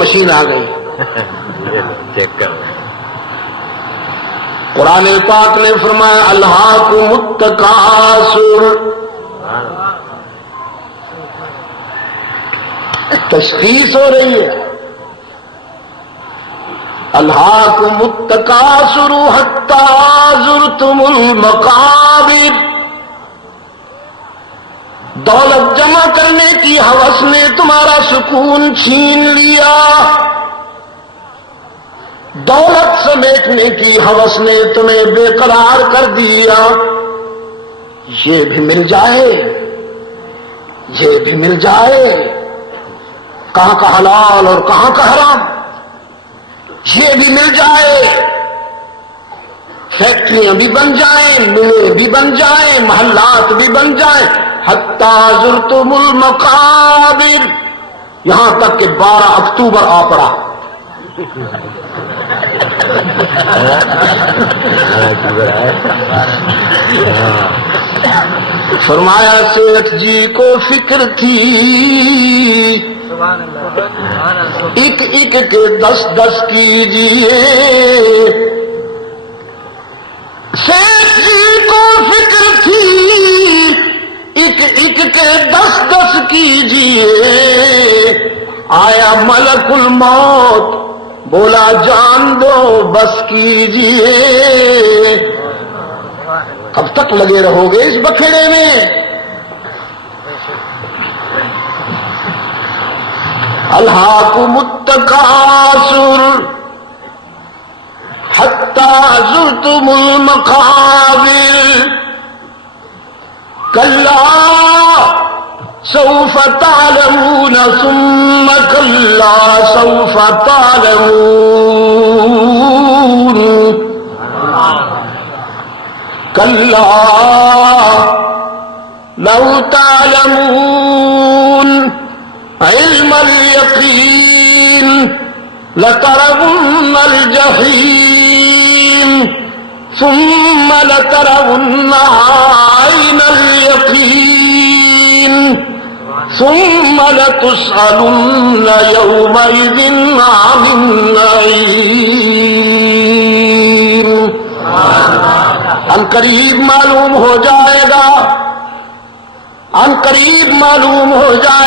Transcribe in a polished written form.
Machine آ گئی. Check کر. قرآن پاک نے فرمایا الہاکم التکاثر. تشخیص ہو رہی ہے الہاکم التکاثر حتی زرتم المقابر. دولت جمع کرنے کی ہوس نے تمہارا سکون چھین لیا، دولت سمیٹنے کی ہوس نے تمہیں بے قرار کر دیا. یہ بھی مل جائے، یہ بھی مل جائے، کہاں کا حلال اور کہاں کا حرام، یہ بھی مل جائے، فیکٹریاں بھی بن جائیں، ملیں بھی بن جائیں، محلات بھی بن جائیں. حتی زرتم المقابر، یہاں تک کہ 12 اکتوبر آ پڑا. فرمایا سیٹھ جی کو فکر تھی ایک ایک کے 10 کیجئے. سیٹھ جی کو فکر تھی ایک ایک کے 10 کیجئے. آیا ملک الموت بولا جان دو بس کیجئے. کب تک لگے رہو گے اس بکھیڑے میں؟ الہاکم التکاثر حتی زرتم المقابر. کلا سوف تعلمون ثم کلا سوف تعلمون. کلا لو تعلمون علم الیقین لترون الجحیم ثم لترونها عین الیقین ثم لتسألن یومئذ عن النعیم. ان قریب معلوم ہو جائے گا، ان قریب معلوم ہو جائے